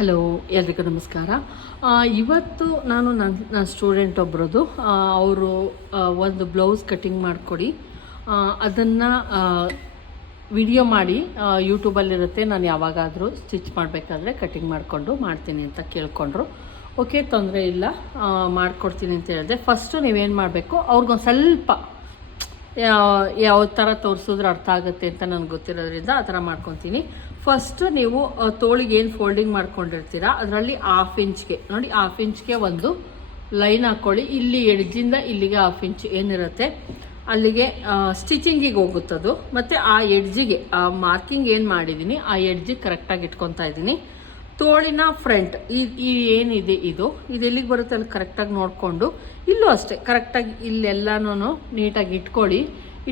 Hello, ಎಲ್ರಿಗೂ ನಮಸ್ಕಾರ. ಇವತ್ತು ನಾನು ನನ್ನ ನನ್ನ ಸ್ಟೂಡೆಂಟ್ ಒಬ್ಬರದು ಅವರು ಒಂದು ಬ್ಲೌಸ್ ಕಟ್ಟಿಂಗ್ ಮಾಡಿಕೊಡಿ. ಅದನ್ನು ವಿಡಿಯೋ ಮಾಡಿ ಯೂಟ್ಯೂಬಲ್ಲಿರುತ್ತೆ. ನಾನು ಯಾವಾಗಾದರೂ ಸ್ಟಿಚ್ ಮಾಡಬೇಕಾದ್ರೆ ಕಟಿಂಗ್ ಮಾಡಿಕೊಂಡು ಮಾಡ್ತೀನಿ ಅಂತ ಕೇಳಿಕೊಂಡ್ರು. ಓಕೆ, ತೊಂದರೆ ಇಲ್ಲ. ಮಾಡಿಕೊಡ್ತೀನಿ ಅಂತ ಹೇಳಿದೆ. ಫಸ್ಟು ನೀವೇನು ಮಾಡಬೇಕು? ಅವ್ರಿಗೊಂದು ಸ್ವಲ್ಪ ಯಾವ ಥರ ತೋರಿಸಿದ್ರೆ ಅರ್ಥ ಆಗುತ್ತೆ ಅಂತ ನನಗೆ ಗೊತ್ತಿರೋದ್ರಿಂದ ಆ ಥರ ಮಾಡ್ಕೊತೀನಿ. ಫಸ್ಟ್ ನೀವು ತೋಳಿಗೆ ಏನು ಫೋಲ್ಡಿಂಗ್ ಮಾಡ್ಕೊಂಡಿರ್ತೀರಾ, ಅದರಲ್ಲಿ ಹಾಫ್ ಇಂಚ್ಗೆ ನೋಡಿ ಹಾಫ್ ಇಂಚ್ಗೆ ಒಂದು ಲೈನ್ ಹಾಕ್ಕೊಳ್ಳಿ ಇಲ್ಲಿ ಎಡ್ಜಿಂದ ಇಲ್ಲಿಗೆ ಹಾಫ್ ಇಂಚ್ ಏನಿರುತ್ತೆ, ಅಲ್ಲಿಗೆ ಸ್ಟಿಚಿಂಗಿಗೆ ಹೋಗುತ್ತದು ಮತ್ತು ಆ ಎಡ್ಜಿಗೆ, ಆ ಮಾರ್ಕಿಂಗ್ ಏನು ಮಾಡಿದ್ದೀನಿ ಆ ಎಡ್ಜಿಗೆ ಕರೆಕ್ಟಾಗಿ ಇಟ್ಕೊತಾ ಇದ್ದೀನಿ. ತೋಳಿನ ಫ್ರಂಟ್ ಈ ಏನಿದೆ ಇದು ಇದು ಎಲ್ಲಿಗೆ ಬರುತ್ತೆ ಅಲ್ಲಿ ಕರೆಕ್ಟಾಗಿ ನೋಡಿಕೊಂಡು, ಇಲ್ಲೂ ಅಷ್ಟೇ ಕರೆಕ್ಟಾಗಿ ಇಲ್ಲೆಲ್ಲನೂ ನೀಟಾಗಿ ಇಟ್ಕೊಳ್ಳಿ.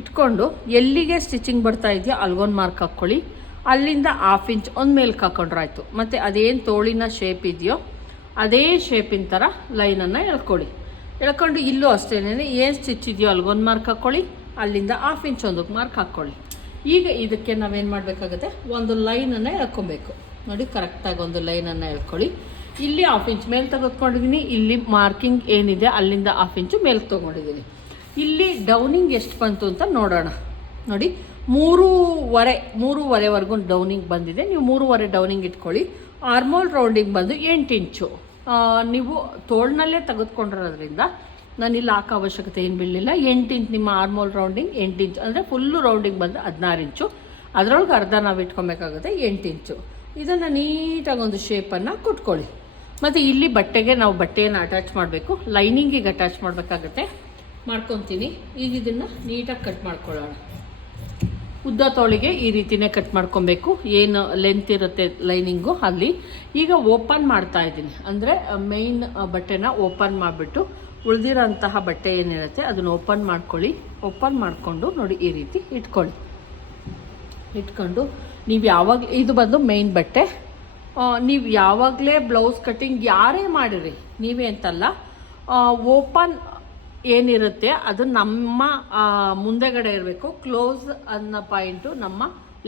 ಇಟ್ಕೊಂಡು ಎಲ್ಲಿಗೆ ಸ್ಟಿಚಿಂಗ್ ಬರ್ತಾ ಇದೆಯೋ ಅಲ್ಗೊಂದು ಮಾರ್ಕ್ ಹಾಕ್ಕೊಳ್ಳಿ. ಅಲ್ಲಿಂದ ಹಾಫ್ ಇಂಚ್ ಒಂದು ಮೇಲ್ಗೆ ಹಾಕೊಂಡ್ರಾಯ್ತು ಮತ್ತು ಅದೇನು ತೋಳಿನ ಶೇಪ್ ಇದೆಯೋ, ಅದೇ ಶೇಪಿನ ಥರ ಲೈನನ್ನು ಎಳ್ಕೊಳ್ಳಿ. ಎಳ್ಕೊಂಡು ಇಲ್ಲೂ ಅಷ್ಟೇನೆ ಏನು ಸ್ಟಿಚ್ ಇದೆಯೋ ಅಲ್ಗೊಂದು ಮಾರ್ಕ್ ಹಾಕ್ಕೊಳ್ಳಿ ಅಲ್ಲಿಂದ ಹಾಫ್ ಇಂಚ್ ಒಂದಕ್ಕೆ ಮಾರ್ಕ್ ಹಾಕ್ಕೊಳ್ಳಿ ಈಗ ಇದಕ್ಕೆ ನಾವೇನು ಮಾಡಬೇಕಾಗುತ್ತೆ? ಒಂದು ಲೈನನ್ನು ಎಳ್ಕೊಬೇಕು. ನೋಡಿ ಕರೆಕ್ಟಾಗಿ ಒಂದು ಲೈನನ್ನು ಎಳ್ಕೊಳ್ಳಿ. ಇಲ್ಲಿ ಹಾಫ್ ಇಂಚ್ ಮೇಲೆ ತೆಗೆದುಕೊಂಡಿದ್ದೀನಿ ಇಲ್ಲಿ ಮಾರ್ಕಿಂಗ್ ಏನಿದೆ ಅಲ್ಲಿಂದ ಹಾಫ್ ಇಂಚು ಮೇಲೆ ತೊಗೊಂಡಿದ್ದೀನಿ ಇಲ್ಲಿ ಡೌನಿಂಗ್ ಎಷ್ಟು ಬಂತು ಅಂತ ನೋಡೋಣ. ನೋಡಿ ಮೂರುವರೆ, ಮೂರುವರೆವರೆಗೂ ಡೌನಿಂಗ್ ಬಂದಿದೆ. ನೀವು ಮೂರುವರೆ ಡೌನಿಂಗ್ ಇಟ್ಕೊಳ್ಳಿ. ಆರ್ಮೋಲ್ ರೌಂಡಿಂಗ್ ಬಂದು ಎಂಟು ಇಂಚು. ನೀವು ತೋಳ್ನಲ್ಲೇ ತೆಗೆದುಕೊಂಡಿರೋದ್ರಿಂದ ನಾನಿಲ್ಲಿ ಹಾಕೋ ಅವಶ್ಯಕತೆ ಏನು ಬೀಳಲಿಲ್ಲ. ಎಂಟು ಇಂಚ್ ನಿಮ್ಮ ಆರ್ಮೋಲ್ ರೌಂಡಿಂಗ್ ಎಂಟು ಇಂಚ್. ಅಂದರೆ ಫುಲ್ಲು ರೌಂಡಿಂಗ್ ಬಂದು ಹದಿನಾರು ಇಂಚು. ಅದರೊಳಗೆ ಅರ್ಧ ನಾವು ಇಟ್ಕೊಬೇಕಾಗುತ್ತೆ ಎಂಟು ಇಂಚು. ಇದನ್ನು ನೀಟಾಗಿ ಒಂದು ಶೇಪನ್ನು ಕೊಟ್ಕೊಳ್ಳಿ. ಮತ್ತು ಇಲ್ಲಿ ಬಟ್ಟೆಗೆ ನಾವು ಬಟ್ಟೆಯನ್ನು ಅಟ್ಯಾಚ್ ಮಾಡಬೇಕು. ಲೈನಿಂಗಿಗೆ ಅಟ್ಯಾಚ್ ಮಾಡಬೇಕಾಗತ್ತೆ. ಮಾಡ್ಕೊತೀನಿ. ಈಗ ಇದನ್ನು ನೀಟಾಗಿ ಕಟ್ ಮಾಡ್ಕೊಳ್ಳೋಣ. ಉದ್ದ ತೋಳಿಗೆ ಈ ರೀತಿನೇ ಕಟ್ ಮಾಡ್ಕೊಬೇಕು. ಏನು ಲೆಂತ್ ಇರುತ್ತೆ ಲೈನಿಂಗು ಅಲ್ಲಿ. ಈಗ ಓಪನ್ ಮಾಡ್ತಾ ಇದ್ದೀನಿ. ಅಂದರೆ ಮೇಯ್ನ್ ಬಟ್ಟೆನ ಓಪನ್ ಮಾಡಿಬಿಟ್ಟು ಉಳಿದಿರೋಂತಹ ಬಟ್ಟೆ ಏನಿರುತ್ತೆ ಅದನ್ನು ಓಪನ್ ಮಾಡ್ಕೊಳ್ಳಿ. ಓಪನ್ ಮಾಡಿಕೊಂಡು ನೋಡಿ ಈ ರೀತಿ ಇಟ್ಕೊಳ್ಳಿ. ಇಟ್ಕೊಂಡು ನೀವು ಯಾವಾಗ, ಇದು ಬಂದು ಮೇಯ್ನ್ ಬಟ್ಟೆ. ನೀವು ಯಾವಾಗಲೇ ಬ್ಲೌಸ್ ಕಟ್ಟಿಂಗ್ ಯಾರೇ ಮಾಡಿರಿ, ನೀವೇ ಅಂತಲ್ಲ ಓಪನ್ ಏನಿರುತ್ತೆ, ಅದು ನಮ್ಮ ಮುಂದೆಗಡೆ ಇರಬೇಕು ಕ್ಲೋಸ್ ಅನ್ನೋ ಪಾಯಿಂಟು ನಮ್ಮ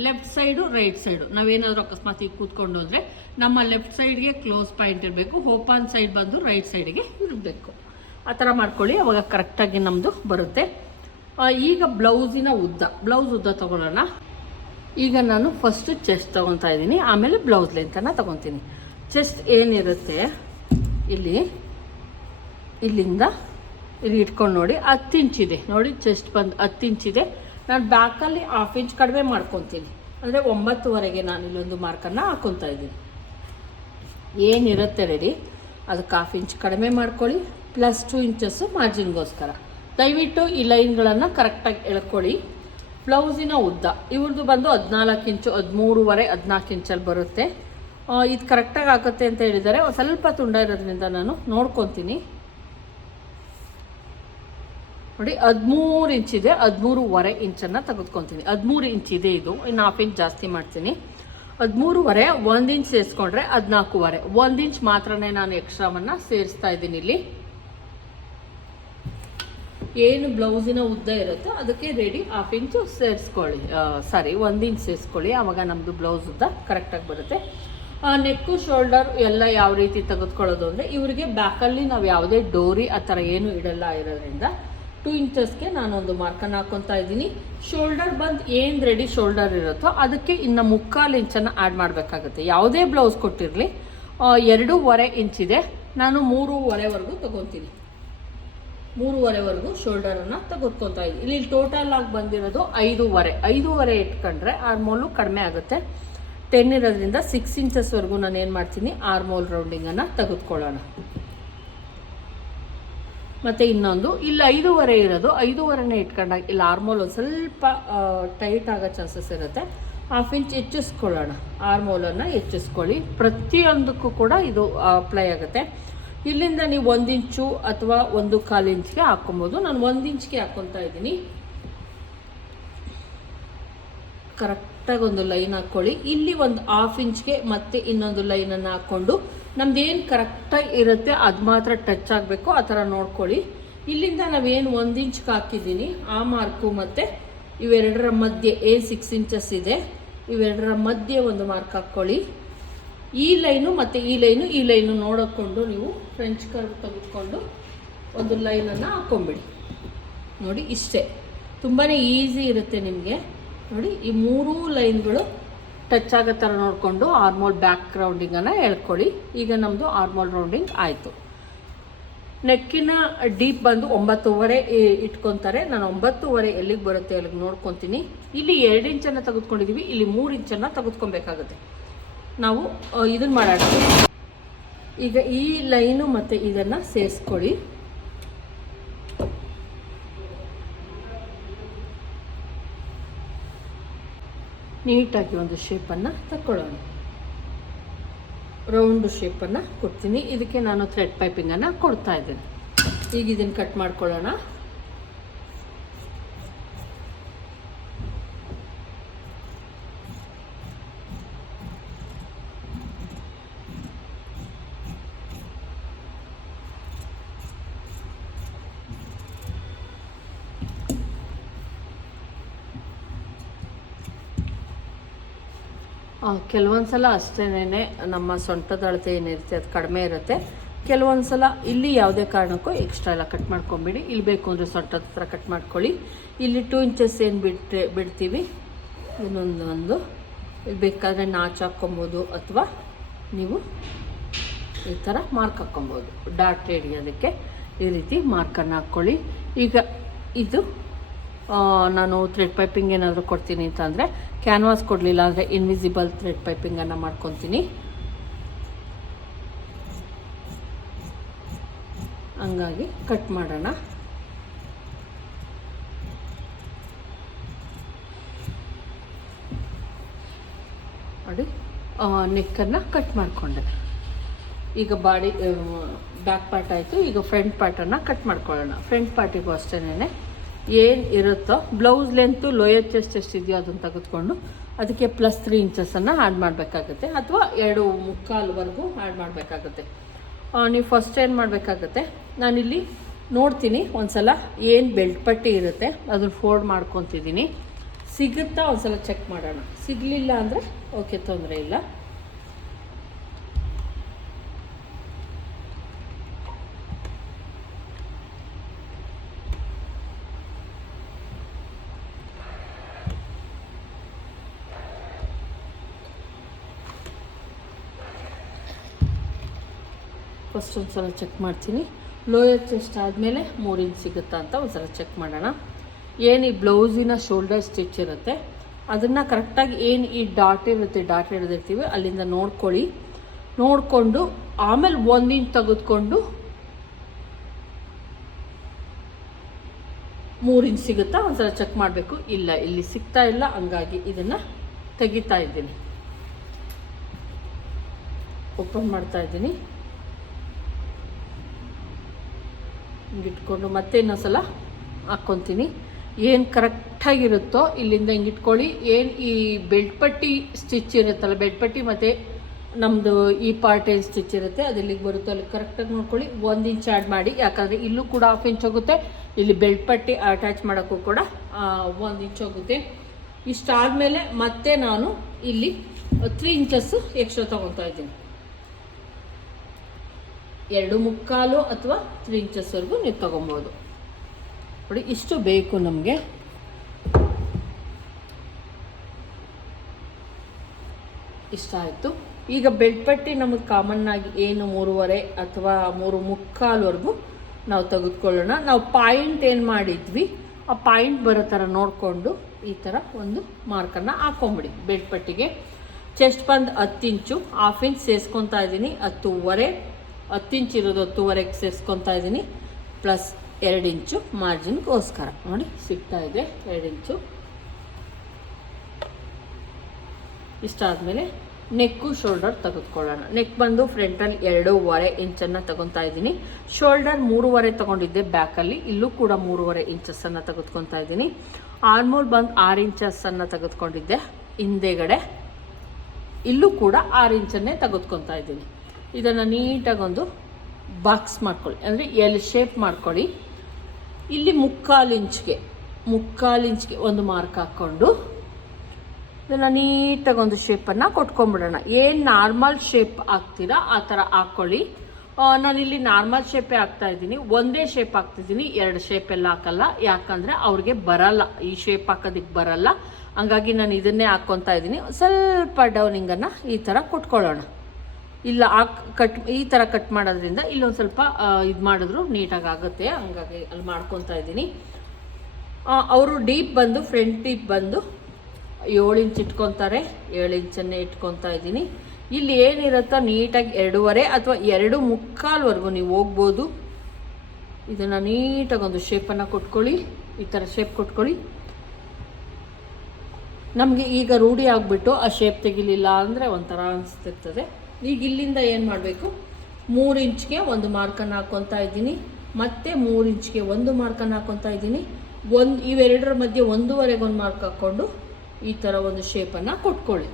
ಲೆಫ್ಟ್ ಸೈಡು ರೈಟ್ ಸೈಡು ನಾವೇನಾದರೂ ಅಕಸ್ಮಾತ್ ಈಗ ಕೂತ್ಕೊಂಡು ಹೋದರೆ ನಮ್ಮ ಲೆಫ್ಟ್ ಸೈಡ್ಗೆ ಕ್ಲೋಸ್ ಪಾಯಿಂಟ್ ಇರಬೇಕು ಓಪನ್ ಸೈಡ್ ಬಂದು ರೈಟ್ ಸೈಡಿಗೆ ಇರಬೇಕು. ಆ ಥರ ಮಾಡ್ಕೊಳ್ಳಿ, ಅವಾಗ ಕರೆಕ್ಟಾಗಿ ನಮ್ಮದು ಬರುತ್ತೆ. ಈಗ ಬ್ಲೌಸಿನ ಉದ್ದ. ಬ್ಲೌಸ್ ಉದ್ದ ತೊಗೊಳ್ಳೋಣ. ಈಗ ನಾನು ಫಸ್ಟ್ ಚೆಸ್ಟ್ ತೊಗೊತಾ ಇದ್ದೀನಿ, ಆಮೇಲೆ ಬ್ಲೌಸ್ ಲೆಂತನ್ನು ತೊಗೊತೀನಿ ಚೆಸ್ಟ್ ಏನಿರುತ್ತೆ, ಇಲ್ಲಿ, ಇಲ್ಲಿಂದ ಇಲ್ಲಿ ಇಟ್ಕೊಂಡು ನೋಡಿ, ಹತ್ತು ಇಂಚಿದೆ ನೋಡಿ ಚೆಸ್ಟ್ ಬಂದು ಹತ್ತು ಇಂಚಿದೆ ನಾನು ಬ್ಯಾಕಲ್ಲಿ ಹಾಫ್ ಇಂಚ್ ಕಡಿಮೆ ಮಾಡ್ಕೊತೀನಿ. ಅಂದರೆ ಒಂಬತ್ತುವರೆಗೆ ನಾನು ಇಲ್ಲೊಂದು ಮಾರ್ಕನ್ನು ಹಾಕೊತಾ ಇದ್ದೀನಿ. ಏನಿರುತ್ತೆ ರೆಡಿ ಅದಕ್ಕೆ ಹಾಫ್ ಇಂಚ್ ಕಡಿಮೆ ಮಾಡ್ಕೊಳ್ಳಿ ಪ್ಲಸ್ ಟು ಇಂಚಸ್ಸು ಮಾರ್ಜಿನ್ಗೋಸ್ಕರ ದಯವಿಟ್ಟು ಈ ಲೈನ್ಗಳನ್ನು ಕರೆಕ್ಟಾಗಿ ಎಳ್ಕೊಳ್ಳಿ. ಬ್ಲೌಸಿನ ಉದ್ದ. ಇವ್ರದ್ದು ಬಂದು ಹದಿನಾಲ್ಕು ಇಂಚು ಹದಿಮೂರುವರೆ, ಹದಿನಾಲ್ಕು ಇಂಚಲ್ಲಿ ಬರುತ್ತೆ. ಇದು ಕರೆಕ್ಟಾಗಿ ಆಗುತ್ತೆ ಅಂತ ಹೇಳಿದರೆ ಸ್ವಲ್ಪ ತುಂಡ ಇರೋದ್ರಿಂದ ನಾನು ನೋಡ್ಕೊತೀನಿ. ನೋಡಿ, ಹದಿಮೂರು ಇಂಚಿದೆ ಹದಿಮೂರುವರೆ ಇಂಚನ್ನು ತೆಗೆದುಕೊತೀನಿ. ಹದಿಮೂರು ಇಂಚ್ ಇದೆ ಇದು, ಇನ್ನು ಹಾಫ್ ಇಂಚ್ ಜಾಸ್ತಿ ಮಾಡ್ತೀನಿ. ಹದಿಮೂರುವರೆ, ಒಂದು ಇಂಚ್ ಸೇರಿಸ್ಕೊಂಡ್ರೆ ಹದಿನಾಲ್ಕೂವರೆ ಒಂದು ಇಂಚ್ ಮಾತ್ರನೇ ನಾನು ಎಕ್ಸ್ಟ್ರಾವನ್ನು ಸೇರಿಸ್ತಾ ಇದ್ದೀನಿ ಇಲ್ಲಿ. ಏನು ಬ್ಲೌಸಿನ ಉದ್ದ ಇರುತ್ತೋ ಅದಕ್ಕೆ ರೆಡಿ ಹಾಫ್ ಇಂಚು ಸೇರಿಸ್ಕೊಳ್ಳಿ. ಸಾರಿ ಒಂದು ಇಂಚ್ ಸೇರಿಸ್ಕೊಳ್ಳಿ. ಆವಾಗ ನಮ್ಮದು ಬ್ಲೌಸ್ ಉದ್ದ ಕರೆಕ್ಟಾಗಿ ಬರುತ್ತೆ. ನೆಕ್ಕು ಶೋಲ್ಡರ್ ಎಲ್ಲ ಯಾವ ರೀತಿ ತೆಗೆದುಕೊಳ್ಳೋದು ಅಂದರೆ, ಇವರಿಗೆ ಬ್ಯಾಕಲ್ಲಿ ನಾವು ಯಾವುದೇ ಡೋರಿ ಆ ಥರ ಏನು ಇಡಲ್ಲ ಇರೋದ್ರಿಂದ ಟೂ ಇಂಚಸ್ಗೆ ನಾನೊಂದು ಮಾರ್ಕನ್ನು ಹಾಕೊತಾ ಇದ್ದೀನಿ. ಶೋಲ್ಡರ್ ಬಂದು ಏನು ರೆಡಿ ಶೋಲ್ಡರ್ ಇರುತ್ತೋ ಅದಕ್ಕೆ ಇನ್ನು ಮುಕ್ಕಾಲು ಇಂಚನ್ನು ಆ್ಯಡ್ ಮಾಡಬೇಕಾಗುತ್ತೆ. ಯಾವುದೇ ಬ್ಲೌಸ್ ಕೊಟ್ಟಿರಲಿ ಎರಡೂವರೆ ಇಂಚಿದೆ ನಾನು ಮೂರುವರೆವರೆಗೂ ತೊಗೊತೀನಿ. ಮೂರುವರೆವರೆಗೂ ಶೋಲ್ಡರನ್ನು ತೆಗೆದುಕೊತಾ ಇದ್ದೀನಿ. ಇಲ್ಲಿ ಟೋಟಲ್ ಆಗಿ ಬಂದಿರೋದು ಐದೂವರೆ. ಐದೂವರೆ ಇಟ್ಕೊಂಡ್ರೆ ಆರ್ಮೋಲು ಕಡಿಮೆ ಆಗುತ್ತೆ. ಟೆನ್ ಇರೋದ್ರಿಂದ ಸಿಕ್ಸ್ ಇಂಚಸ್ವರೆಗೂ ನಾನು ಏನು ಮಾಡ್ತೀನಿ ಆರ್ಮೋಲ್ ರೌಂಡಿಂಗನ್ನು ತೆಗೆದುಕೊಳ್ಳೋಣ. ಮತ್ತು ಇನ್ನೊಂದು, ಇಲ್ಲಿ ಐದೂವರೆ ಇರೋದು. ಐದೂವರೆನೇ ಇಟ್ಕೊಂಡಾಗ ಇಲ್ಲಿ ಆರ್ಮೋಲ್ ಒಂದು ಸ್ವಲ್ಪ ಟೈಟ್ ಆಗೋ ಚಾನ್ಸಸ್ ಇರುತ್ತೆ. ಹಾಫ್ ಇಂಚ್ ಹೆಚ್ಚಿಸ್ಕೊಳ್ಳೋಣ. ಆರ್ಮೋಲನ್ನು ಹೆಚ್ಚಿಸ್ಕೊಳ್ಳಿ. ಪ್ರತಿಯೊಂದಕ್ಕೂ ಕೂಡ ಇದು ಅಪ್ಲೈ ಆಗುತ್ತೆ. ಇಲ್ಲಿಂದ ನೀವು ಒಂದು ಇಂಚು ಅಥವಾ ಒಂದು ಕಾಲು ಇಂಚ್ಗೆ ಹಾಕ್ಕೊಬೋದು. ನಾನು ಒಂದು ಇಂಚ್ಗೆ ಹಾಕ್ಕೊತಾ ಇದ್ದೀನಿ. ಕರೆಕ್ಟಾಗಿ ಒಂದು ಲೈನ್ ಹಾಕ್ಕೊಳ್ಳಿ. ಇಲ್ಲಿ ಒಂದು ಹಾಫ್ ಇಂಚ್ಗೆ ಮತ್ತೆ ಇನ್ನೊಂದು ಲೈನನ್ನು ಹಾಕ್ಕೊಂಡು ನಮ್ದು ಏನು ಕರೆಕ್ಟಾಗಿ ಇರುತ್ತೆ, ಅದು ಮಾತ್ರ ಟಚ್ ಆಗಬೇಕು, ಆ ಥರ ನೋಡ್ಕೊಳ್ಳಿ. ಇಲ್ಲಿಂದ ನಾವೇನು ಒಂದು ಇಂಚ್ಗೆ ಹಾಕಿದ್ದೀನಿ, ಆ ಮಾರ್ಕು ಮತ್ತು ಇವೆರಡರ ಮಧ್ಯೆ ಏನು ಸಿಕ್ಸ್ ಇಂಚಸ್ ಇದೆ, ಇವೆರಡರ ಮಧ್ಯೆ ಒಂದು ಮಾರ್ಕ್ ಹಾಕ್ಕೊಳ್ಳಿ ಈ ಲೈನು ಮತ್ತು ಈ ಲೈನು ಈ ಲೈನು ನೋಡಿಕೊಂಡು ನೀವು ಫ್ರೆಂಚ್ ಕರ್ವ್ ತೆಗೆದುಕೊಂಡು ಒಂದು ಲೈನನ್ನು ಹಾಕ್ಕೊಂಬಿಡಿ ನೋಡಿ, ಇಷ್ಟೇ. ತುಂಬಾ ಈಸಿ ಇರುತ್ತೆ ನಿಮಗೆ. ನೋಡಿ, ಈ ಮೂರೂ ಲೈನ್ಗಳು ಟಚ್ ಆಗೋ ಥರ ನೋಡಿಕೊಂಡು ಆರ್ಮೋಲ್ ಬ್ಯಾಕ್ ರೌಂಡಿಂಗನ್ನು ಹೇಳ್ಕೊಳ್ಳಿ. ಈಗ ನಮ್ಮದು ಆರ್ಮೋಲ್ ರೌಂಡಿಂಗ್ ಆಯಿತು. ನೆಕ್ಕಿನ ಡೀಪ್ ಬಂದು ಒಂಬತ್ತುವರೆ ಇಟ್ಕೊತಾರೆ. ನಾನು ಒಂಬತ್ತುವರೆ ಎಲ್ಲಿಗೆ ಬರುತ್ತೆ ಅಲ್ಲಿಗೆ ನೋಡ್ಕೊತೀನಿ. ಇಲ್ಲಿ ಎರಡು ಇಂಚನ್ನು ತೆಗೆದುಕೊಂಡಿದ್ದೀವಿ ಇಲ್ಲಿ ಮೂರು ಇಂಚನ್ನು ತೆಗೆದುಕೊಬೇಕಾಗುತ್ತೆ. ನಾವು ಇದನ್ನು ಮಾಡೋಣ. ಈಗ ಈ ಲೈನು ಮತ್ತು ಇದನ್ನು ಸೇರಿಸ್ಕೊಳ್ಳಿ. ನೀಟಾಗಿ ಒಂದು ಶೇಪನ್ನು ತಕ್ಕೊಳ್ಳೋಣ. ರೌಂಡ್ ಶೇಪನ್ನು ಕೊಡ್ತೀನಿ. ಇದಕ್ಕೆ ನಾನು ಥ್ರೆಡ್ ಪೈಪಿಂಗನ್ನು ಕೊಡ್ತಾ ಇದ್ದೀನಿ. ಈಗ ಇದನ್ನು ಕಟ್ ಮಾಡ್ಕೊಳ್ಳೋಣ. ಕೆಲವೊಂದು ಸಲ ಅಷ್ಟೇನೆ ನಮ್ಮ ಸೊಂಟದ ಅಳತೆ ಏನಿರುತ್ತೆ ಅದು ಕಡಿಮೆ ಇರುತ್ತೆ. ಕೆಲವೊಂದು ಸಲ ಇಲ್ಲಿ ಯಾವುದೇ ಕಾರಣಕ್ಕೂ ಎಕ್ಸ್ಟ್ರಾ ಎಲ್ಲ ಕಟ್ ಮಾಡ್ಕೊಂಬಿಡಿ. ಇಲ್ಲಿ ಬೇಕು ಅಂದರೆ ಸೊಂಟದ ಹತ್ರ ಕಟ್ ಮಾಡ್ಕೊಳ್ಳಿ. ಇಲ್ಲಿ ಟೂ ಇಂಚಸ್ ಏನು ಬಿಟ್ಟೆ ಬಿಡ್ತೀವಿ? ಇನ್ನೊಂದು ಒಂದು. ಇಲ್ಲಿ ಬೇಕಾದರೆ ನಾಚ್ ಹಾಕ್ಕೊಬೋದು ಅಥವಾ ನೀವು ಈ ಥರ ಮಾರ್ಕ್ ಹಾಕ್ಕೊಬೋದು. ಡಾಟ್ ಹಿಡಿಯೋದಕ್ಕೆ ಈ ರೀತಿ ಮಾರ್ಕನ್ನು ಹಾಕ್ಕೊಳ್ಳಿ. ಈಗ ಇದು ನಾನು ಥ್ರೆಡ್ ಪೈಪಿಂಗ್ ಏನಾದರೂ ಕೊಡ್ತೀನಿ ಅಂತಂದರೆ ಕ್ಯಾನ್ವಾಸ್ ಕೊಡಲಿಲ್ಲ ಅಂದರೆ ಇನ್ವಿಸಿಬಲ್ ಥ್ರೆಡ್ ಪೈಪಿಂಗನ್ನು ಮಾಡ್ಕೊತೀನಿ. ಹಂಗಾಗಿ ಕಟ್ ಮಾಡೋಣ. ನೋಡಿ ನೆಕ್ಕನ್ನು ಕಟ್ ಮಾಡಿಕೊಂಡೆ. ಈಗ ಬಾಡಿ ಬ್ಯಾಕ್ ಪಾರ್ಟ್ ಆಯಿತು, ಈಗ ಫ್ರಂಟ್ ಪಾರ್ಟನ್ನು ಕಟ್ ಮಾಡ್ಕೊಳ್ಳೋಣ. ಫ್ರಂಟ್ ಪಾರ್ಟಿಗೂ ಅಷ್ಟೇನೆ ಏನು ಇರುತ್ತೋ ಬ್ಲೌಸ್ ಲೆಂತು ಲೋಯರ್ ಚೆಸ್ಟ್ ಎಷ್ಟಿದೆಯೋ ಅದನ್ನು ತೆಗೆದುಕೊಂಡು ಅದಕ್ಕೆ ಪ್ಲಸ್ ತ್ರೀ ಇಂಚಸನ್ನು ಆ್ಯಡ್ ಮಾಡಬೇಕಾಗುತ್ತೆ. ಅಥವಾ ಎರಡು ಮುಕ್ಕಾಲ್ವರೆಗೂ ಆ್ಯಡ್ ಮಾಡಬೇಕಾಗುತ್ತೆ. ನೀವು ಫಸ್ಟ್ ಏನು ಮಾಡಬೇಕಾಗುತ್ತೆ? ನಾನಿಲ್ಲಿ ನೋಡ್ತೀನಿ, ಒಂದ್ಸಲ ಏನು ಬೆಲ್ಟ್ ಪಟ್ಟಿ ಇರುತ್ತೆ ಅದನ್ನು ಫೋಲ್ಡ್ ಮಾಡ್ಕೊತಿದ್ದೀನಿ. ಸಿಗುತ್ತಾ ಒಂದ್ಸಲ ಚೆಕ್ ಮಾಡೋಣ. ಸಿಗಲಿಲ್ಲ ಅಂದರೆ ಓಕೆ ತೊಂದರೆ ಇಲ್ಲ. ಫಸ್ಟ್ ಒಂದು ಸಲ ಚೆಕ್ ಮಾಡ್ತೀನಿ. ಲೋಯರ್ ಚೆಸ್ಟ್ ಆದಮೇಲೆ ಮೂರು ಇಂಚ್ ಸಿಗುತ್ತಾ ಅಂತ ಒಂದು ಸಲ ಚೆಕ್ ಮಾಡೋಣ. ಏನು ಈ ಬ್ಲೌಸಿನ ಶೋಲ್ಡರ್ ಸ್ಟಿಚ್ ಇರುತ್ತೆ? ಅದನ್ನು ಕರೆಕ್ಟಾಗಿ ಏನು ಈ ಡಾಟ್ ಇರುತ್ತೆ ಡಾಟ್ ಹಿಡಿದಿರ್ತೀವಿ, ಅಲ್ಲಿಂದ ನೋಡ್ಕೊಳ್ಳಿ. ನೋಡಿಕೊಂಡು ಆಮೇಲೆ ಒಂದು ಇಂಚ್ ತೆಗೆದುಕೊಂಡು ಮೂರು ಇಂಚ್ ಸಿಗುತ್ತಾ ಒಂದ್ಸಲ ಚೆಕ್ ಮಾಡಬೇಕು. ಇಲ್ಲ, ಇಲ್ಲಿ ಸಿಗ್ತಾ ಇಲ್ಲ, ಹಂಗಾಗಿ ಇದನ್ನು ತೆಗಿತಾ ಇದ್ದೀನಿ. ಓಪನ್ ಮಾಡ್ತಾ ಇದ್ದೀನಿ. ಹಿಂಗಿಟ್ಕೊಂಡು ಮತ್ತೆ ಇನ್ನೊಂದ್ಸಲ ಹಾಕ್ಕೊತೀನಿ. ಏನು ಕರೆಕ್ಟಾಗಿರುತ್ತೋ ಇಲ್ಲಿಂದ ಹಿಂಗಿಟ್ಕೊಳ್ಳಿ. ಏನು ಈ ಬೆಲ್ಟ್ ಪಟ್ಟಿ ಸ್ಟಿಚ್ ಇರುತ್ತಲ್ಲ, ಬೆಲ್ಟ್ ಪಟ್ಟಿ ಮತ್ತು ನಮ್ಮದು ಈ ಪಾರ್ಟ್ ಏನು ಸ್ಟಿಚ್ ಇರುತ್ತೆ ಅದು ಇಲ್ಲಿಗೆ ಬರುತ್ತೋ ಅಲ್ಲಿ ಕರೆಕ್ಟಾಗಿ ನೋಡ್ಕೊಳ್ಳಿ. ಒಂದು ಇಂಚ್ ಆ್ಯಡ್ ಮಾಡಿ, ಯಾಕಂದರೆ ಇಲ್ಲೂ ಕೂಡ ಹಾಫ್ ಇಂಚ್ ಹೋಗುತ್ತೆ. ಇಲ್ಲಿ ಬೆಲ್ಟ್ ಪಟ್ಟಿ ಅಟ್ಯಾಚ್ ಮಾಡೋಕ್ಕೂ ಕೂಡ ಒಂದು ಇಂಚ್ ಹೋಗುತ್ತೆ. ಇಷ್ಟಾದಮೇಲೆ ಮತ್ತೆ ನಾನು ಇಲ್ಲಿ ತ್ರೀ ಇಂಚಸ್ಸು ಎಕ್ಸ್ಟ್ರಾ ತೊಗೊತಾ ಇದ್ದೀನಿ. ಎರಡು ಮುಕ್ಕಾಲು ಅಥವಾ ತ್ರೀ ಇಂಚಸ್ವರೆಗೂ ನೀವು ತಗೊಬೋದು. ನೋಡಿ, ಇಷ್ಟು ಬೇಕು ನಮಗೆ. ಇಷ್ಟ ಆಯಿತು. ಈಗ ಬೆಳ್ಪಟ್ಟಿ ಪಟ್ಟಿ ನಮಗೆ ಕಾಮನ್ ಆಗಿ ಏನು ಮೂರುವರೆ ಅಥವಾ ಮೂರು ಮುಕ್ಕಾಲ್ವರೆಗೂ ನಾವು ತೆಗೆದುಕೊಳ್ಳೋಣ. ನಾವು ಪಾಯಿಂಟ್ ಏನು ಮಾಡಿದ್ವಿ? ಆ ಪಾಯಿಂಟ್ ಬರೋ ಥರ ನೋಡಿಕೊಂಡು ಈ ಥರ ಒಂದು ಮಾರ್ಕನ್ನು ಹಾಕೊಂಬಿಡಿ ಬೆಳ್ಪಟ್ಟಿಗೆ ಪಟ್ಟಿಗೆ. ಚೆಸ್ಟ್ ಬಂದು ಹತ್ತು ಇಂಚು ಹಾಫ್ ಇಂಚ್ ಸೇರಿಸ್ಕೊತಾ ಇದ್ದೀನಿ ಹತ್ತುವರೆ. ಹತ್ತು ಇಂಚ್ ಇರೋದು ಹತ್ತುವರೆಗೆ ಸೇರಿಸ್ಕೊತಾ ಇದ್ದೀನಿ ಪ್ಲಸ್ ಎರಡು ಇಂಚು ಮಾರ್ಜಿನ್ಗೋಸ್ಕರ ನೋಡಿ, ಸಿಗ್ತಾ ಇದೆ ಎರಡು ಇಂಚು. ಇಷ್ಟಾದಮೇಲೆ ನೆಕ್ಕು ಶೋಲ್ಡರ್ ತೆಗೆದುಕೊಳ್ಳೋಣ. ನೆಕ್ ಬಂದು ಫ್ರಂಟಲ್ಲಿ ಎರಡೂವರೆ ಇಂಚನ್ನು ತಗೊತಾ ಇದ್ದೀನಿ. ಶೋಲ್ಡರ್ ಮೂರುವರೆ ತಗೊಂಡಿದ್ದೆ ಬ್ಯಾಕಲ್ಲಿ ಇಲ್ಲೂ ಕೂಡ ಮೂರುವರೆ ಇಂಚಸ್ಸನ್ನು ತೆಗೆದುಕೊತಾ ಇದ್ದೀನಿ. ಆರ್ಮೋಲ್ ಬಂದು ಆರು ಇಂಚಸ್ಸನ್ನು ತೆಗೆದುಕೊಂಡಿದ್ದೆ ಹಿಂದೆಗಡೆ, ಇಲ್ಲೂ ಕೂಡ ಆರು ಇಂಚನ್ನೇ ತೆಗೆದುಕೊತಾ ಇದ್ದೀನಿ. ಇದನ್ನು ನೀಟಾಗಿ ಒಂದು ಬಾಕ್ಸ್ ಮಾಡ್ಕೊಳ್ಳಿ. ಅಂದರೆ ಎಲ್ ಶೇಪ್ ಮಾಡ್ಕೊಳ್ಳಿ. ಇಲ್ಲಿ ಮುಕ್ಕಾಲು ಇಂಚ್ಗೆ ಮುಕ್ಕಾಲು ಇಂಚ್ಗೆ ಒಂದು ಮಾರ್ಕ್ ಹಾಕ್ಕೊಂಡು ಇದನ್ನು ನೀಟಾಗಿ ಒಂದು ಶೇಪನ್ನು ಕೊಟ್ಕೊಂಡ್ಬಿಡೋಣ. ಏನು ನಾರ್ಮಲ್ ಶೇಪ್ ಹಾಕ್ತೀರಾ ಆ ಥರ ಹಾಕ್ಕೊಳ್ಳಿ. ನಾನಿಲ್ಲಿ ನಾರ್ಮಲ್ ಶೇಪೇ ಹಾಕ್ತಾ ಇದ್ದೀನಿ. ಒಂದೇ ಶೇಪ್ ಹಾಕ್ತಿದ್ದೀನಿ. ಎರಡು ಶೇಪ್ ಎಲ್ಲ ಹಾಕಲ್ಲ. ಯಾಕಂದರೆ ಅವ್ರಿಗೆ ಬರಲ್ಲ. ಈ ಶೇಪ್ ಹಾಕೋದಕ್ಕೆ ಬರಲ್ಲ. ಹಂಗಾಗಿ ನಾನು ಇದನ್ನೇ ಹಾಕ್ಕೊತಾ ಇದ್ದೀನಿ. ಸ್ವಲ್ಪ ಡೌನಿಂಗನ್ನು ಈ ಥರ ಕೊಟ್ಕೊಳ್ಳೋಣ. ಇಲ್ಲ, ಆ ಕಟ್ ಈ ಥರ ಕಟ್ ಮಾಡೋದ್ರಿಂದ ಇಲ್ಲೊಂದು ಸ್ವಲ್ಪ ಇದು ಮಾಡಿದ್ರು ನೀಟಾಗಿ ಆಗುತ್ತೆ ಹಂಗಾಗಿ ಅಲ್ಲಿ ಮಾಡ್ಕೊತಾ ಇದ್ದೀನಿ. ಅವರು ಡೀಪ್ ಬಂದು ಫ್ರಂಟ್ ಡೀಪ್ ಬಂದು ಏಳು ಇಂಚ್ ಇಟ್ಕೊತಾರೆ. ಏಳು ಇಂಚನ್ನೇ ಇಟ್ಕೊತಾ ಇದ್ದೀನಿ. ಇಲ್ಲಿ ಏನಿರುತ್ತೋ ನೀಟಾಗಿ ಎರಡೂವರೆ ಅಥವಾ ಎರಡು ಮುಕ್ಕಾಲ್ವರೆಗೂ ನೀವು ಹೋಗ್ಬೋದು. ಇದನ್ನು ನೀಟಾಗಿ ಒಂದು ಶೇಪನ್ನು ಕೊಟ್ಕೊಳ್ಳಿ. ಈ ಥರ ಶೇಪ್ ಕೊಟ್ಕೊಳ್ಳಿ. ನಮಗೆ ಈಗ ರೂಢಿ ಆಗಿಬಿಟ್ಟು ಆ ಶೇಪ್ ತೆಗಿಲಿಲ್ಲ ಅಂದರೆ ಒಂಥರ ಅನಿಸ್ತಿರ್ತದೆ. ಈಗ ಇಲ್ಲಿಂದ ಏನು ಮಾಡಬೇಕು? ಮೂರು ಇಂಚ್ಗೆ ಒಂದು ಮಾರ್ಕನ್ನು ಹಾಕ್ಕೊತಾ ಇದ್ದೀನಿ. ಮತ್ತೆ ಮೂರು ಇಂಚ್ಗೆ ಒಂದು ಮಾರ್ಕನ್ನು ಹಾಕ್ಕೊತಾ ಇದ್ದೀನಿ. ಒಂದು, ಇವೆರಡರ ಮಧ್ಯೆ ಒಂದೂವರೆಗೆ ಒಂದು ಮಾರ್ಕ್ ಹಾಕ್ಕೊಂಡು ಈ ಥರ ಒಂದು ಶೇಪನ್ನು ಕೊಟ್ಕೊಳ್ಳಿ.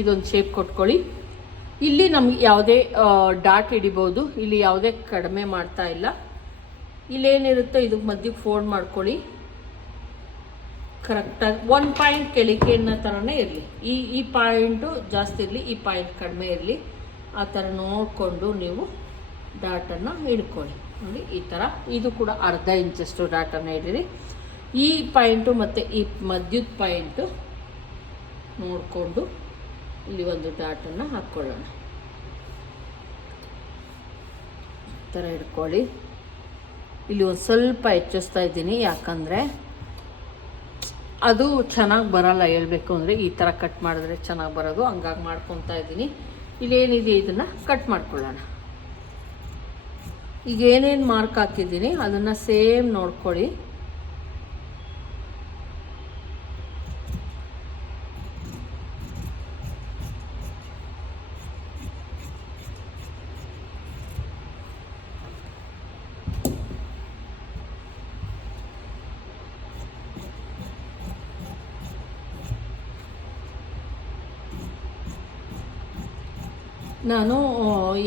ಇದೊಂದು ಶೇಪ್ ಕೊಟ್ಕೊಳ್ಳಿ. ಇಲ್ಲಿ ನಮ್ಗೆ ಯಾವುದೇ ಡಾಟ್ ಹಿಡಿಬೋದು. ಇಲ್ಲಿ ಯಾವುದೇ ಕಡಿಮೆ ಮಾಡ್ತಾ ಇಲ್ಲ. ಇಲ್ಲೇನಿರುತ್ತೋ ಇದಕ್ಕೆ ಮಧ್ಯಕ್ಕೆ ಫೋಲ್ಡ್ ಮಾಡ್ಕೊಳ್ಳಿ. ಕರೆಕ್ಟಾಗಿ ಒನ್ ಪಾಯಿಂಟ್ ಕೆಳಿಕೆ ಅನ್ನೋ ಥರನೇ ಇರಲಿ. ಈ ಈ ಪಾಯಿಂಟು ಜಾಸ್ತಿ ಇರಲಿ, ಈ ಪಾಯಿಂಟ್ ಕಡಿಮೆ ಇರಲಿ. ಆ ಥರ ನೋಡಿಕೊಂಡು ನೀವು ಡಾಟನ್ನು ಹಿಡ್ಕೊಳ್ಳಿ. ನೋಡಿ, ಈ ಥರ ಇದು ಕೂಡ ಅರ್ಧ ಇಂಚಷ್ಟು ಡಾಟನ್ನು ಹಿಡೀರಿ. ಈ ಪಾಯಿಂಟು ಮತ್ತು ಈ ಮಧ್ಯದ ಪಾಯಿಂಟು ನೋಡಿಕೊಂಡು ಇಲ್ಲಿ ಒಂದು ಡಾಟನ್ನು ಹಾಕ್ಕೊಳ್ಳೋಣ ಈ ಥರ ಹಿಡ್ಕೊಳ್ಳಿ. ಇಲ್ಲಿ ಒಂದು ಸ್ವಲ್ಪ ಹೆಚ್ಚಿಸ್ತಾ ಇದ್ದೀನಿ. ಯಾಕಂದರೆ ಅದು ಚೆನ್ನಾಗಿ ಬರಲ್ಲ ಹೇಳಬೇಕು ಅಂದರೆ ಈ ಥರ ಕಟ್ ಮಾಡಿದ್ರೆ ಚೆನ್ನಾಗಿ ಬರೋದು, ಹಂಗಾಗಿ ಮಾಡ್ಕೊತಾ ಇದ್ದೀನಿ. ಇಲ್ಲೇನಿದೆ ಇದನ್ನು? ಕಟ್ ಮಾಡ್ಕೊಳ್ಳೋಣ. ಈಗ ಏನೇನು ಮಾರ್ಕ್ ಹಾಕಿದ್ದೀನಿ, ಅದನ್ನು ಸೇಮ್ ನೋಡ್ಕೊಳ್ಳಿ. ನಾನು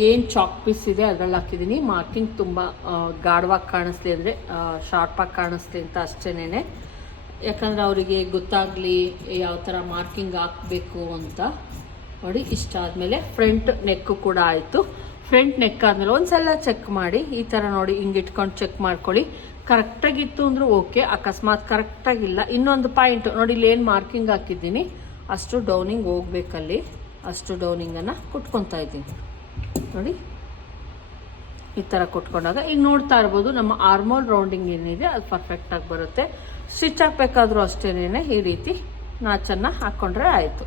ಏನು ಚಾಕ್ ಪೀಸ್ ಇದೆ ಅದರಲ್ಲಿ ಹಾಕಿದ್ದೀನಿ. ಮಾರ್ಕಿಂಗ್ ತುಂಬ ಗಾಢವಾಗಿ ಕಾಣಿಸ್ಲಿ ಅಂದರೆ ಶಾರ್ಪಾಗಿ ಕಾಣಿಸ್ಲಿ ಅಂತ ಅಷ್ಟೇನೆ ಯಾಕಂದರೆ ಅವರಿಗೆ ಗೊತ್ತಾಗಲಿ ಯಾವ ಥರ ಮಾರ್ಕಿಂಗ್ ಹಾಕಬೇಕು ಅಂತ. ನೋಡಿ, ಇಷ್ಟ ಆದಮೇಲೆ ಫ್ರಂಟ್ ನೆಕ್ಕು ಕೂಡ ಆಯಿತು. ಫ್ರಂಟ್ ನೆಕ್ ಆದಮೇಲೆ ಒಂದು ಸಲ ಚೆಕ್ ಮಾಡಿ. ಈ ಥರ ನೋಡಿ ಹಿಂಗೆ ಇಟ್ಕೊಂಡು ಚೆಕ್ ಮಾಡ್ಕೊಳ್ಳಿ. ಕರೆಕ್ಟಾಗಿತ್ತು ಅಂದರೂ ಓಕೆ ಅಕಸ್ಮಾತ್ ಕರೆಕ್ಟಾಗಿಲ್ಲ ಇನ್ನೊಂದು ಪಾಯಿಂಟ್ ನೋಡಿ, ಇಲ್ಲಿ ಏನು ಮಾರ್ಕಿಂಗ್ ಹಾಕಿದ್ದೀನಿ. ಅಷ್ಟು ಡೌನಿಂಗ್ ಹೋಗ್ಬೇಕಲ್ಲಿ. ಅಷ್ಟು ಡೌನಿಂಗನ್ನು ಕುಟ್ಕೊತಾ ಇದ್ದೀನಿ. ನೋಡಿ, ಈ ಥರ ಕೊಟ್ಕೊಂಡಾಗ ಈಗ ನೋಡ್ತಾ ಇರ್ಬೋದು ನಮ್ಮ ಆರ್ಮೋಲ್ ರೌಂಡಿಂಗ್ ಏನಿದೆ, ಅದು ಪರ್ಫೆಕ್ಟಾಗಿ ಬರುತ್ತೆ. ಸ್ಟಿಚ್ ಹಾಕಬೇಕಾದ್ರೂ ಅಷ್ಟೇನೆ ಈ ರೀತಿ ನಾಚನ್ನು ಹಾಕ್ಕೊಂಡ್ರೆ ಆಯಿತು.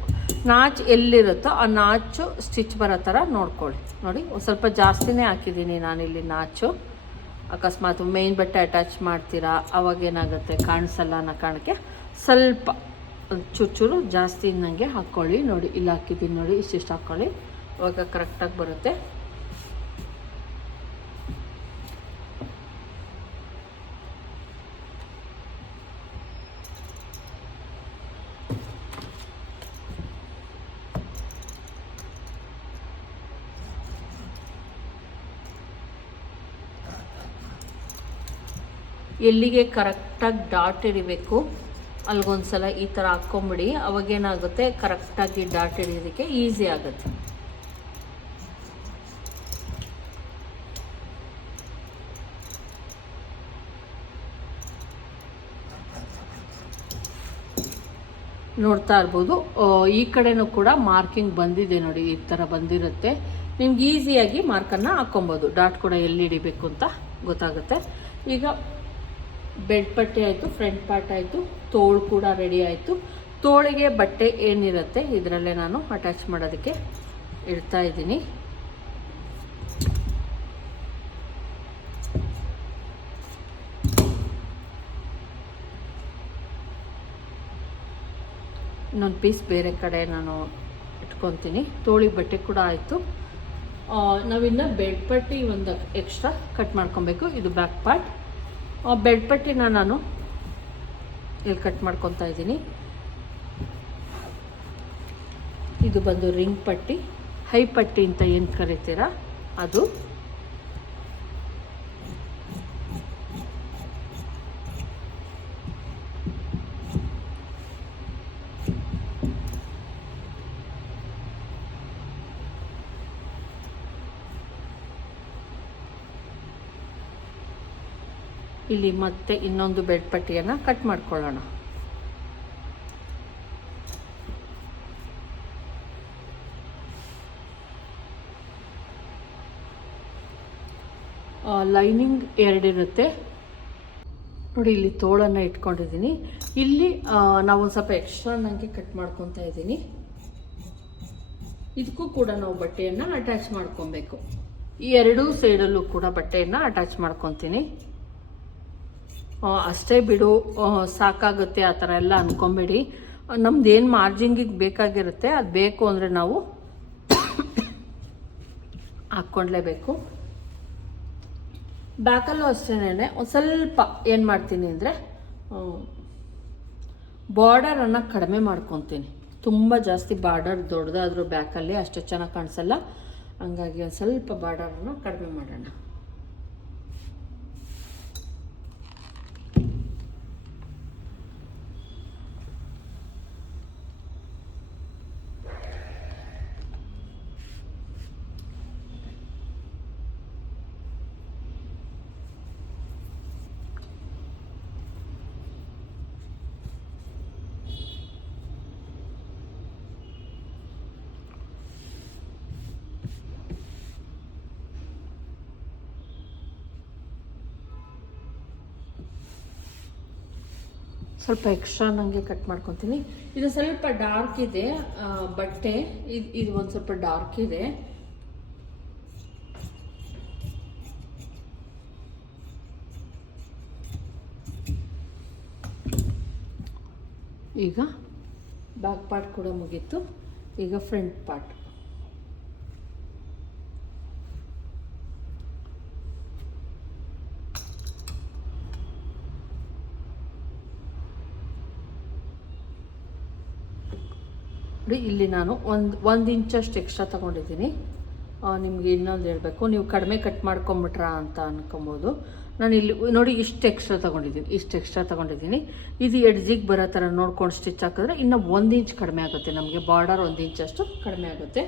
ನಾಚ್ ಎಲ್ಲಿರುತ್ತೋ ಆ ನಾಚು ಸ್ಟಿಚ್ ಬರೋ ಥರ ನೋಡ್ಕೊಳ್ಳಿ. ನೋಡಿ, ಒಂದು ಸ್ವಲ್ಪ ಜಾಸ್ತಿನೇ ಹಾಕಿದ್ದೀನಿ ನಾನಿಲ್ಲಿ ನಾಚು. ಅಕಸ್ಮಾತ್ ಮೇನ್ ಬಟ್ಟೆ ಅಟ್ಯಾಚ್ ಮಾಡ್ತೀರಾ, ಅವಾಗೇನಾಗುತ್ತೆ ಕಾಣಿಸಲ್ಲ ಅನ್ನೋ ಕಾಣಕ್ಕೆ ಸ್ವಲ್ಪ ಚೂರು ಜಾಸ್ತಿ ಇನ್ನಂಗೆ ಹಾಕ್ಕೊಳ್ಳಿ. ನೋಡಿ, ಇಲ್ಲಿ ಹಾಕಿದ್ದೀನಿ ನೋಡಿ, ಇಷ್ಟಿಷ್ಟು ಹಾಕ್ಕೊಳ್ಳಿ. ಇವಾಗ ಕರೆಕ್ಟಾಗಿ ಬರುತ್ತೆ. ಎಲ್ಲಿಗೆ ಕರೆಕ್ಟಾಗಿ ಡಾಟ್ ಹಿಡಿಬೇಕು ಅಲ್ಲಿಗೊಂದ್ಸಲ ಈ ಥರ ಹಾಕ್ಕೊಂಬಿಡಿ. ಅವಾಗೇನಾಗುತ್ತೆ? ಕರೆಕ್ಟಾಗಿ ಡಾಟ್ ಹಿಡಿಯೋದಕ್ಕೆ ಈಸಿ ಆಗುತ್ತೆ. ನೋಡ್ತಾ ಇರ್ಬೋದು. ಈ ಕಡೆನೂ ಕೂಡ ಮಾರ್ಕಿಂಗ್ ಬಂದಿದೆ ನೋಡಿ, ಈ ಥರ ಬಂದಿರುತ್ತೆ. ನಿಮ್ಗೆ ಈಸಿಯಾಗಿ ಮಾರ್ಕನ್ನು ಹಾಕ್ಕೊಬೋದು. ಡಾಟ್ ಕೂಡ ಎಲ್ಲಿ ಹಿಡಿಬೇಕು ಅಂತ ಗೊತ್ತಾಗುತ್ತೆ. ಈಗ ಬೆಡ್ ಪಟ್ಟಿ ಆಯಿತು, ಫ್ರಂಟ್ ಪಾರ್ಟ್ ಆಯಿತು, ತೋಳು ಕೂಡ ರೆಡಿ ಆಯಿತು. ತೋಳಿಗೆ ಬಟ್ಟೆ ಏನಿರುತ್ತೆ ಇದರಲ್ಲೇ ನಾನು ಅಟ್ಯಾಚ್ ಮಾಡೋದಕ್ಕೆ ಇಡ್ತಾ ಇದ್ದೀನಿ. ಇನ್ನೊಂದು ಪೀಸ್ ಬೇರೆ ಕಡೆ ನಾನು ಇಟ್ಕೊತೀನಿ. ತೋಳಿ ಬಟ್ಟೆ ಕೂಡ ಆಯಿತು. ನಾವಿನ್ನು ಬೆಡ್ ಪಟ್ಟಿ ಒಂದು ಎಕ್ಸ್ಟ್ರಾ ಕಟ್ ಮಾಡ್ಕೊಬೇಕು. ಇದು ಬ್ಯಾಕ್ ಪಾರ್ಟ್ ಬೆಡ್ ಪಟ್ಟಿನ ನಾನು ಇಲ್ಲಿ ಕಟ್ ಮಾಡ್ಕೊತಾ ಇದ್ದೀನಿ. ಇದು ಬಂದು ರಿಂಗ್ ಪಟ್ಟಿ. ಹೈ ಪಟ್ಟಿ ಅಂತ ಏನು ಕರಿತೀರಾ? ಅದು ಇಲ್ಲಿ ಮತ್ತೆ ಇನ್ನೊಂದು ಬೆಡ್ ಪಟ್ಟಿಯನ್ನು ಕಟ್ ಮಾಡ್ಕೊಳ್ಳೋಣ. ಲೈನಿಂಗ್ ಎರಡಿರುತ್ತೆ. ನೋಡಿ, ಇಲ್ಲಿ ತೋಳನ್ನು ಇಟ್ಕೊಂಡಿದ್ದೀನಿ. ಇಲ್ಲಿ ನಾವು ಒಂದು ಸ್ವಲ್ಪ ಎಕ್ಸ್ಟ್ರಾ ನನಗೆ ಕಟ್ ಮಾಡ್ಕೊತಾ ಇದ್ದೀನಿ. ಇದಕ್ಕೂ ಕೂಡ ನಾವು ಬಟ್ಟೆಯನ್ನು ಅಟ್ಯಾಚ್ ಮಾಡ್ಕೊಬೇಕು. ಈ ಎರಡೂ ಸೈಡಲ್ಲೂ ಕೂಡ ಬಟ್ಟೆಯನ್ನು ಅಟ್ಯಾಚ್ ಮಾಡ್ಕೊತೀನಿ. ಅಷ್ಟೇ ಬಿಡು ಸಾಕಾಗುತ್ತೆ ಆ ಥರ ಎಲ್ಲ ಅಂದ್ಕೊಬೇಡಿ ನಮ್ದು ಏನು ಮಾರ್ಜಿಂಗಿಗೆ ಬೇಕಾಗಿರುತ್ತೆ, ಅದು ಬೇಕು ಅಂದರೆ ನಾವು ಹಾಕ್ಕೊಳ್ಲೇಬೇಕು ಬ್ಯಾಕಲ್ಲೂ ಅಷ್ಟೇನೆ ಒಂದು ಸ್ವಲ್ಪ ಏನು ಮಾಡ್ತೀನಿ ಅಂದರೆ ಬಾರ್ಡರನ್ನು ಕಡಿಮೆ ಮಾಡ್ಕೊತೀನಿ. ತುಂಬ ಜಾಸ್ತಿ ಬಾರ್ಡರ್ ದೊಡ್ಡದಾದ್ರೂ ಬ್ಯಾಕಲ್ಲಿ ಅಷ್ಟು ಚೆನ್ನಾಗಿ ಕಾಣಿಸಲ್ಲ. ಹಂಗಾಗಿ ಒಂದು ಸ್ವಲ್ಪ ಬಾರ್ಡರನ್ನು ಕಡಿಮೆ ಮಾಡೋಣ. ಸ್ವಲ್ಪ ಎಕ್ಸ್ಟ್ರಾ ನನಗೆ ಕಟ್ ಮಾಡ್ಕೊತೀನಿ. ಇದು ಸ್ವಲ್ಪ ಡಾರ್ಕ್ ಇದೆ ಬಟ್ಟೆ. ಇದು ಇದು ಒಂದು ಸ್ವಲ್ಪ ಡಾರ್ಕ್ ಇದೆ. ಈಗ ಬ್ಯಾಕ್ ಪಾರ್ಟ್ ಕೂಡ ಮುಗೀತು. ಈಗ ಫ್ರಂಟ್ ಪಾರ್ಟ್ ನೋಡಿ, ಇಲ್ಲಿ ನಾನು ಒಂದು ಒಂದು ಇಂಚಷ್ಟು ಎಕ್ಸ್ಟ್ರಾ ತೊಗೊಂಡಿದ್ದೀನಿ. ನಿಮಗೆ ಇನ್ನೊಂದು ಹೇಳಬೇಕು. ನೀವು ಕಡಿಮೆ ಕಟ್ ಮಾಡ್ಕೊಂಬಿಟ್ರಾ ಅಂತ ಅನ್ಕೊಬೋದು. ನಾನು ಇಲ್ಲಿ, ನೋಡಿ, ಇಷ್ಟು ಎಕ್ಸ್ಟ್ರಾ ತೊಗೊಂಡಿದ್ದೀನಿ, ಇಷ್ಟು ಎಕ್ಸ್ಟ್ರಾ ತೊಗೊಂಡಿದ್ದೀನಿ. ಇದು ಎಡ್ಜಿಗೆ ಬರೋ ಥರ ನೋಡ್ಕೊಂಡು ಸ್ಟಿಚ್ ಹಾಕಿದ್ರೆ ಇನ್ನೂ ಒಂದು ಇಂಚ್ ಕಡಿಮೆ ಆಗುತ್ತೆ ನಮಗೆ. ಬಾರ್ಡರ್ ಒಂದು ಇಂಚಷ್ಟು ಕಡಿಮೆ ಆಗುತ್ತೆ.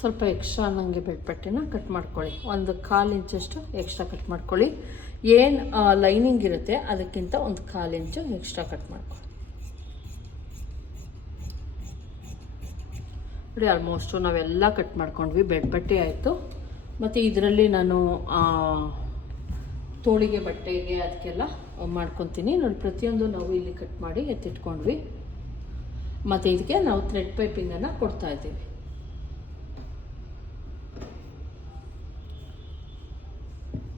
ಸ್ವಲ್ಪ ಎಕ್ಸ್ಟ್ರಾ ನನಗೆ ಬೆಡ್ಪಟ್ಟಿನ ಕಟ್ ಮಾಡ್ಕೊಳ್ಳಿ. ಒಂದು ಕಾಲು ಇಂಚಷ್ಟು ಎಕ್ಸ್ಟ್ರಾ ಕಟ್ ಮಾಡ್ಕೊಳ್ಳಿ. ಏನು ಲೈನಿಂಗ್ ಇರುತ್ತೆ, ಅದಕ್ಕಿಂತ ಒಂದು ಕಾಲು ಇಂಚು ಎಕ್ಸ್ಟ್ರಾ ಕಟ್ ಮಾಡ್ಕೊಳ್ಳಿ. ನೋಡಿ ಆಲ್ಮೋಸ್ಟು ನಾವೆಲ್ಲ ಕಟ್ ಮಾಡ್ಕೊಂಡ್ವಿ. ಬೆಡ್ ಬಟ್ಟೆ ಆಯಿತು. ಮತ್ತು ಇದರಲ್ಲಿ ನಾನು ತೋಳಿಗೆ ಬಟ್ಟೆಗೆ ಅದಕ್ಕೆಲ್ಲ ಮಾಡ್ಕೊತೀನಿ. ನೋಡಿ, ಪ್ರತಿಯೊಂದು ನಾವು ಇಲ್ಲಿ ಕಟ್ ಮಾಡಿ ಎತ್ತಿಟ್ಕೊಂಡ್ವಿ. ಮತ್ತು ಇದಕ್ಕೆ ನಾವು ಥ್ರೆಡ್ ಪೈಪಿಂಗನ್ನು ಕೊಡ್ತಾ ಇದ್ದೀವಿ.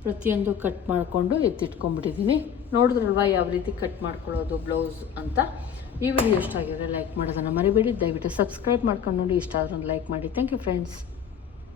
ಪ್ರತಿಯೊಂದು ಕಟ್ ಮಾಡಿಕೊಂಡು ಎತ್ತಿಟ್ಕೊಂಡ್ಬಿಟ್ಟಿದ್ದೀನಿ ನೋಡಿದ್ರಲ್ವ ಯಾವ ರೀತಿ ಕಟ್ ಮಾಡ್ಕೊಳ್ಳೋದು ಬ್ಲೌಸ್ ಅಂತ? ಈ ವಿಡಿಯೋ ಇಷ್ಟ ಆಗಿದ್ರೆ ಲೈಕ್ ಮಾಡೋದನ್ನು ಮರಿಬೇಡಿ. ದಯವಿಟ್ಟು ಸಬ್ಸ್ಕ್ರೈಬ್ ಮಾಡ್ಕೊಂಡು ನೋಡಿ. ಇಷ್ಟ ಆದ್ರೂ ಲೈಕ್ ಮಾಡಿ. Thank you friends.